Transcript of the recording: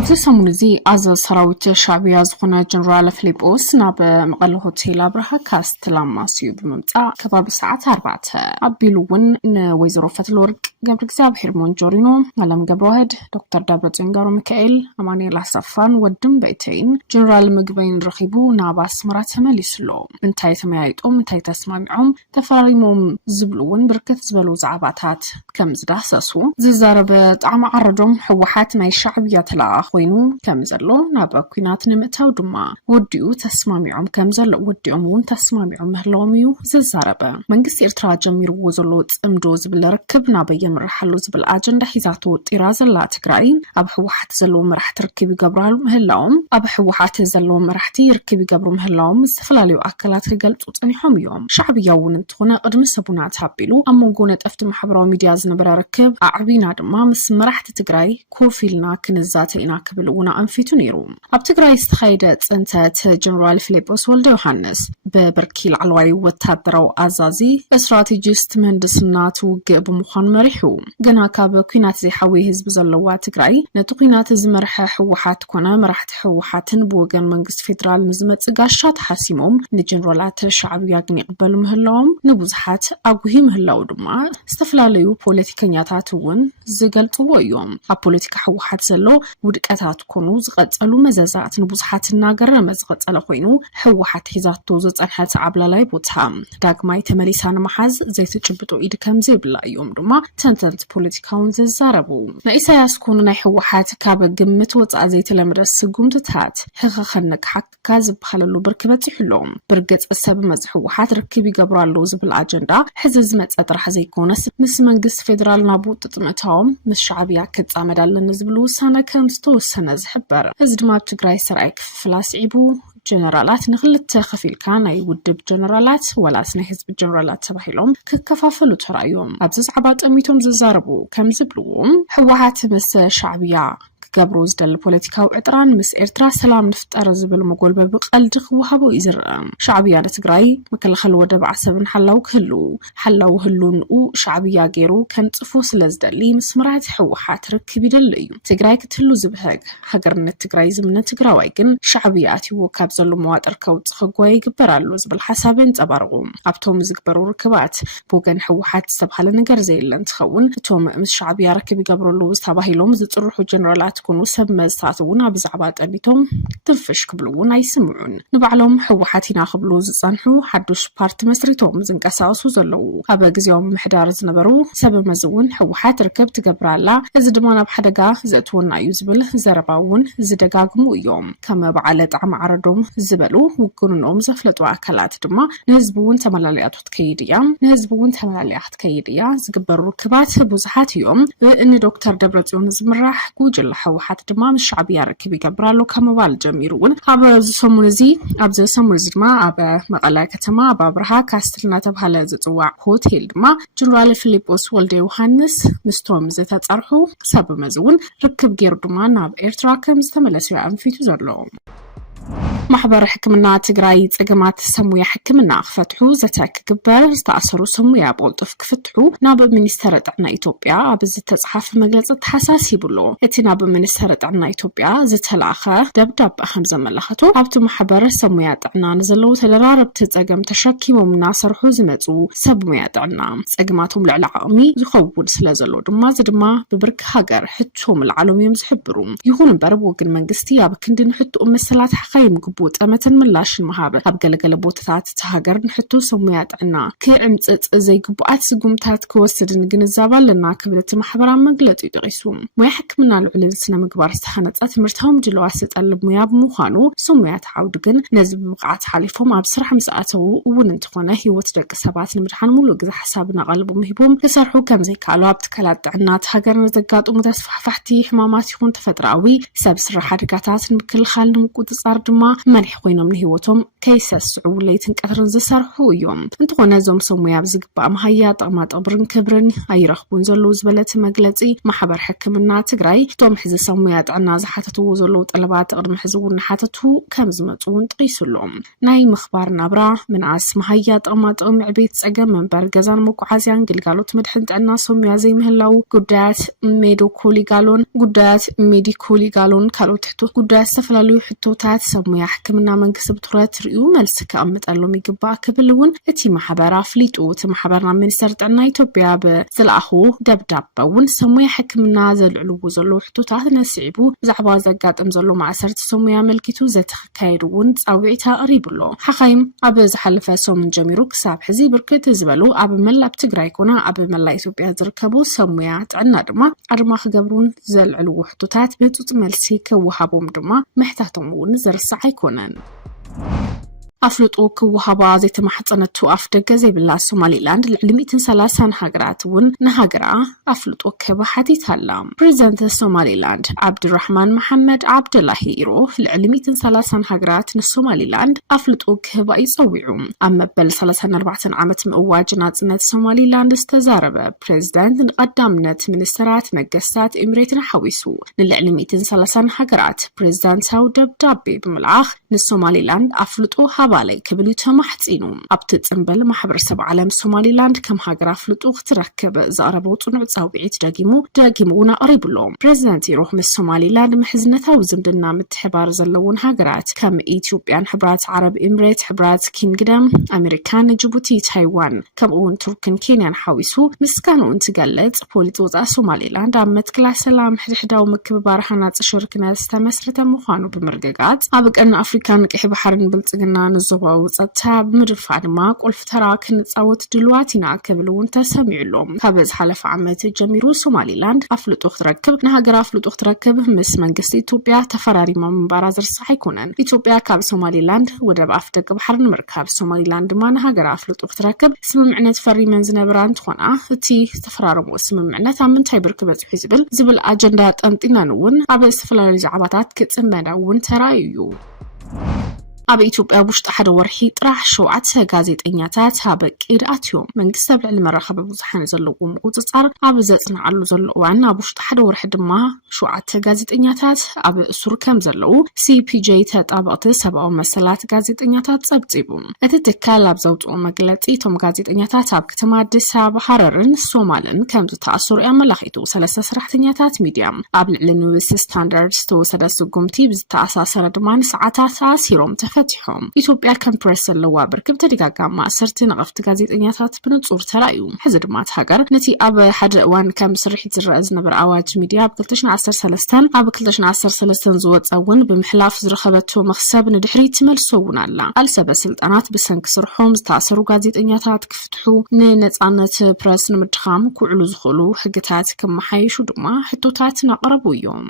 ኣብዚ ሰሙን እዚ ኣዘዝ ሰራዊት ሻዕብያ ዝኾነ ጀነራል ፊሊጶስ ናብ መቐለ ሆቴል ኣብርሃ ካስትላማስዩ ብምምጻእ ከባቢ ሰዓት 4 ኣቢሉ እውን ንወይዘሮ ፈትለወርቅ ገብረ እግዚአብሔር ሞንጆሪኖ አለም ገብረዋህድ ዶክተር ዳብረጽዮን ገብረ ሚካኤል አማኑኤል አሰፋን ወድም በይተይን ጀነራል ምግበይን ረኺቡ ናብ ኣስመራ ተመሊሱሎ እንታይ ተመያይጦም እንታይ ተስማሚዖም ተፈራሪሞም ዝብሉውን ብርክት ዝበሉ ዛዕባታት ከም ዝዳሰሱ ዝዛረበ ጣዕሚ ዓረዶም ሕወሓት ናይ ሻዕብያ ተላኣ ኮይኑ ከም ዘሎ ናብ ኩናት ንምእታው ድማ ወዲኡ ተስማሚዖም ከም ዘሎ ወዲኦም እውን ተስማሚዖም ምህለዎም እዩ ዝዛረበ መንግስቲ ኤርትራ ጀሚርዎ ዘሎ ጽምዶ ዝብል ርክብ ናብ የምርሓሉ ዝብል ኣጀንዳ ሒዛቶ ጢራ ዘላ ትግራይ ኣብ ሕወሓት ዘለዎ መራሕቲ ርክብ ይገብራሉ ምህላዎም ኣብ ሕወሓት ዘለዎ መራሕቲ ርክብ ይገብሩ ምህላዎም ዝተፈላለዩ ኣካላት ክገልጹ ጽኒሖም እዮም ሻዕብያ እውን እንትኾነ ቅድሚ ሰቡናት ኣቢሉ ኣብ መንጎ ነጠፍቲ ማሕበራዊ ሚድያ ዝነበረ ርክብ ኣዕቢና ድማ ምስ መራሕቲ ትግራይ ኮፊልና ክንዛተ ኢና ክብል እውን አንፊቱ ነይሩ ኣብ ትግራይ ዝተኻየደ ጽንተት ጀነራል ፊሊጶስ ወልደ ዮሐንስ በበርኪ ላዕለዋይ ወታደራዊ ኣዛዚ ስትራቴጂስት ምህንድስና ትውግእ ብምዃን መሪሑ ገና ካብ ኩናት ዘይሓዊ ህዝቢ ዘለዋ ትግራይ ነቲ ኩናት ዝመርሐ ሕወሓት ኮነ መራሕቲ ሕወሓትን ብወገን መንግስቲ ፌደራል ንዝመጽእ ጋሻ ተሓሲሞም ንጀነራላት ሻዕብያ ግን ይቕበሉ ምህላዎም ንብዙሓት ኣጉሂ ምህላው ድማ ዝተፈላለዩ ፖለቲከኛታት እውን ዝገልጽዎ እዮም ኣብ ፖለቲካ ሕወሓት ዘሎ ውድቀታት ኮኑ ዝቐጸሉ መዘዛት ንብዙሓት እናገረመ ዝቐጸለ ኮይኑ ሕወሓት ሒዛቶ ዝጸንሐት ዓብላላይ ቦታ ዳግማይ ተመሊሳ ንምሓዝ ዘይትጭብጦ ኢድ ከም ዘይብላ እዮም ድማ ተንተንቲ ፖለቲካውን ዝዛረቡ ናይ ኢሳያስ ኮኑ ናይ ሕወሓት ካብ ግምት ወጻእ ዘይተለመደ ስጉምትታት ሕኸኸነክ ሓካ ዝበሃለሉ ብርኪ በፂሑሎም ብርግጽ ሰብ መዝ ሕወሓት ርክብ ይገብራሉ ዝብል ኣጀንዳ ሕዚ ዝመጸ ጥራሕ ዘይኮነስ ምስ መንግስቲ ፌደራል ናብ ውጥጥ ምእታዎም ምስ ሻዕብያ ክጻመድ ኣለኒ ዝብሉ ውሳነ ከም ዝተወሰነ ዝሕበር እዚ ድማ ትግራይ ሰራይ ክፍፍል ኣስዒቡ ጀነራላት ንኽልተ ከፊልካ ናይ ውድብ ጀነራላት ወላስ ናይ ህዝቢ ጀነራላት ተባሂሎም ክከፋፈሉ ተራእዮም ኣብዚ ዛዕባ ጠሚቶም ዝዛረቡ ከም ዝብልዎም ሕወሓት ምስ ሻዕብያ ገብሩ ዝደል ፖለቲካዊ ዕጥራን ምስ ኤርትራ ሰላም ንፍጠር ዝብል መጎልበ ብቀልዲ ክወሃቦ ይዝርአ ሻዕብያ ለትግራይ መከላኸል ወደብ ዓሰብን ሓላው ክህሉ ሓላው ህሉንኡ ሻዕብያ ገይሩ ከም ጽፉ ስለዝደሊ ምስ መራሕቲ ሕወሓት ርክብ ይደሊ እዩ ትግራይ ክትህሉ ዝብህግ ሃገርነት ትግራይ ዝምነ ትግራዋይ ግን ሻዕብያ ኣትይዎ ካብ ዘሎ መዋጥር ከውፅእ ክጓይ ይግበራሉ ዝብል ሓሳብን ጸባርቑ ኣብቶም ዝግበሩ ርክባት ብወገን ሕወሓት ዝተባሃለ ነገር ዘየለን ትኸውን እቶም ምስ ሻዕብያ ርክብ ይገብረሉ ዝተባሂሎም ዝጽርሑ ጀነራላት كونوا سب مزتاتون بزعبا ጠቢቶም ትንፍሽ ክብሉውን ኣይስምዑን ንባዕሎም ሕወሓቲና ክብሉ ዝጸንሑ ሓዱሽ ፓርቲ መስሪቶም ዝንቀሳቀሱ ዘለው ኣብ ግዜኦም ምሕዳር ዝነበሩ ሰብ መዝውን ሕወሓት ርክብ ትገብራላ እዚ ድማ ናብ ሓደጋ ዘእትውና እዩ ዝብል ዘረባውን ዝደጋግሙ እዮም ከም በዓለ ጣዕሚ ዓረዶም ዝበሉ ውግኑኖም ዘፍለጡ ኣካላት ድማ ንህዝቡውን ተመላልያቱ ትከይድያ ንህዝቡውን ተመላልያት ትከይድያ ዝግበሩ ርክባት ብዙሓት እዮም እን ዶክተር ደብረጽዮን ዝምራሕ ጉጅላ ሕወሓት ድማ ምስ ሻዕብያ ርክብ ይገብራሉ ከመባል ጀሚሩውን ኣብ ሰሙን እዚ ኣብ ሰሙን እዚ ድማ ኣብ መቐለ ከተማ ኣብ ኣብርሃ ካስትልና ተባሃለ ዝጽዋዕ ሆቴል ድማ ጀነራል ፊሊጶስ ወልደ ዮሐንስ ምስቶም ዝተጻርሑ ሰብ መዝውን ርክብ ገይሩ ድማ ናብ ኤርትራ ከም ዝተመለሰ አንፊቱ ዘሎ ማሕበር ሕክምና ትግራይ ጽገማት ሰሙያ ሕክምና ክፈትሑ ዘተክግበር ዝተኣሰሩ ሰሙያ ቦልጥፍ ክፍትሑ ናብ ሚኒስተር ጥዕና ኢትዮጵያ ኣብ ዝተጻሓፈ መግለጺ ተሓሳሲብሎ እቲ ናብ ሚኒስተር ጥዕና ኢትዮጵያ ዝተላኸ ደብዳቤ ከም ዘመላኽቱ ኣብቲ ማሕበር ሰሙያ ጥዕና ንዘለው ተደራረብቲ ጸገም ተሸኪሞም እናሰርሑ ዝመጹ ሰሙያ ጥዕና ጸገማቶም ልዕሊ ዓቕሚ ዝኸውን ስለዘሎ ድማ ዝድማ ብብርኪ ሃገር ሕቶም ልዓሎም እዮም ዝሕብሩ ይኹን እምበር ወግን መንግስቲ ኣብ ክንዲ ንሕትኡ መሰላት ሓኻይም ጠመተን ምላሽን መሃበር ኣብ ገለገለ ቦታታት ተሃገር ንሕቱ ሰሙያ ጥዕና ክዕምጽጽ ዘይግቡኣት ስጉምታት ክወስድን ግንዛባለና ክብለት ማሕበራ መግለጺ ይጠቂሱ ሙያ ሕክምና ልዕሊ ስነ ምግባር ዝተሃነጸ ትምህርታዎም ድለዋት ዝጠልብ ሙያ ብምዃኑ ሰሙያ ተዓውድ ግን ነዚ ብብቕዓት ሓሊፎም ኣብ ስራሕ ምስኣተው እውን እንትኾነ ህይወት ደቂ ሰባት ንምድሓን ሙሉእ ግዜ ሓሳብና ቀልቡ ምሂቦም ክሰርሑ ከም ዘይከኣሉ ኣብ ትካላት ጥዕና ሃገር ዘጋጥሙ ተስፋሕፋሕቲ ሕማማት ይኹን ተፈጥራዊ ሰብ ስራሕ ሓደጋታት ንምክልኻል ንምቁጽጻር ድማ መሪሕ ኮይኖም ንህይወቶም كيسسعو ليتن قطرن زسرحو يوم انتخونا زوم سمويا بزقبا مهيا طقما طبرن كبرن ايرخبون زلو زبلت مجلصي محبر حكمنا تግራይ توم حز سمويا طعنا زحاتتو زلو طلبات قدم حزون حاتتو كم زمصون طيسلوم ناي مخبار نبرا من عس مهيا طقما طقم عبيت صقم منبر غزان مقعازيان ግልጋሎት መድሕን ጥዕና ሰሙያ ዘይምህላው ጉዳያት ሜዲኮሊጋሎን ጉዳያት ሜዲኮሊጋሎን ካልኦት ጉዳያት ዝተፈላለዩ ሕቶታት ሰሙያ ሕክምና መንግስት ብትኩረት ርዩ መልስ ከአምጣሎም ይግባ ክብልውን እቲ ማህበር አፍሊጡ እቲ ማህበርና ሚኒስተር ጥዕና ኢትዮጵያ በዝላኹ ደብዳቤውን ሰሙያ ሕክምና ዘልዕልዎ ዘሎ ሕቶታት ነስዒቡ ዛዕባ ዘጋጥም ዘሎ ማእሰርቲ ሰሙያ መልኪቱ ዘተካይዱውን ጻውዒታ ቀሪብሎ ሓኻይም ኣብ ዝሓለፈ ሰሙን ጀሚሩ ክሳብ ሕዚ ብርክት ዝበሉ ኣብ መላብ ትግራይ ኮና ኣብ መላ ኢትዮጵያ ዝርከቡ ሰሙያ ጥዕና ድማ ኣድማ ክገብሩን ዘልዕልዎ ሕቶታት ብጽጽ መልሲ ከወሃቦም ድማ መሕታቶም እውን ዘርሳዕ ኣይኮነን أفلطو كوهابا زي تمحصنتو أفدق زي بالله سوماليلاند لعلميتن 30 هاجرات ون نهاجرا أفلطو كبحتي تهلا بريزنت سوماليلاند عبد الرحمن محمد عبد الله هيرو لعلميتن 30 هاجرات نسوماليلاند أفلطو كبا يصوعو أما بل 34 عامت مقواج ناتنت سوماليلاند استزارب بريزدنت قدامنت منسترات مجسات إمريتنا حويسو للعلميتن 30 هاجرات بريزدنت هاو دبدابي بملعخ نسوماليلاند أفلطو بالي كبلي تمحصينو ابت صنبل محبرسب عالم سوماليلاند كم هاجر افلطو تركب زقربو صنع صاوعيت داغيمونا قريبلهم بريزيدنت يروح من سوماليلاند محزنتا وزمدنا متحبار زلون هاجرات كم ايثيوبيان حبرات عرب امريت حبرات كينغدم امريكان جيبوتي تايوان كم اون تركن كينيان حويسو مسكانو انتقلت بوليتوزا سوماليلاند عمت كلا سلام حدحداو مكببار حنات شركنا استمسرت مخانو بمرققات ابقن افريكان كحب حرن بلصقنا زوباو صتا بمدفع دما قلف ترا كنصاوت دلواتنا كبلون تسمعلهم كبز حلف عمت جميرو سوماليلاند افلطو تركب نهاجر افلطو تركب مس منግስት ኢትዮጵያ ተፈራሪ ማምባራዘር ሳይኮነን ኢትዮጵያ ካብ ሶማሊላንድ ወደብ አፍደቅ በሐር ንምርካብ ሶማሊላንድ ማን ሀገር አፍልጦ ተረከብ ስምምዕነት ፈሪመን ዝነበራን ተኾና እቲ ተፈራረሙ ስምምዕነት አምንታይ ብርክ በጽሑ ዝብል አጀንዳ ጠምጢና ነውን ኣብ ዝተፈላለዩ ዛዕባታት ክጽመዳውን ተራዩ ኣብ ኢትዮጵያ ውሽጥ ሓደ ወርሒ ጥራሕ 7 ጋዜጠኛታት ሃበቂድ ኣትዮም መንግስት ብልዕል መራኸቢ ብዙሓን ዘለዎም ቁጽጻር ኣብ ዘጽናዓሉ ዘሎ ዋና ኣብ ውሽጥ ሓደ ወርሒ ድማ 7 ጋዜጠኛታት ኣብ እስር ከም ዘለው CPJ ተጣበቕቲ ሰብኣዊ መሰላት ጋዜጠኛታት ጸብጺቡ እቲ ትካል ኣብ ዘውጽኦ መግለጺ ቶም ጋዜጠኛታት ኣብ ከተማ አዲስ አበባ ሐረርን ሶማልን ከም ዝተኣሰሩ ያመላኽቱ 3 ሰራሕተኛታት ሚድያ ኣብ ልዕሊ ኒውስ ስታንዳርድ ዝተወሰደ ስጉምቲ ብዝተኣሳሰረ ድማ ሰዓታት ኣሲሮም فتحهم ኢትዮጵያ ከምፕረስ ለዋ ብርክብ ተደጋጋማ ሰርት ነቅፍት ጋዜጠኛታት ብንጹር ተራዩ ሕዝብ ማት ሃገር ነቲ ኣብ ሓደ እዋን ከም ስርሒት ዝረአ ዝነበረ ኣዋጅ ሚድያ ኣብ 2013 ኣብ 2013 ዝወፀውን ብምሕላፍ ዝረኸበቶ መክሰብ ንድሕሪት መልሶውን ኣላ ኣልሰበ ስልጣናት ብሰንኪ ስርሖም ዝተኣሰሩ ጋዜጠኛታት ክፍትሑ ንነጻነት ፕረስ ንምድኻም ኩዕሉ ዝኽእሉ ሕግታት ከመሓይሹ ድማ ሕቶታት ናቀረቡ እዮም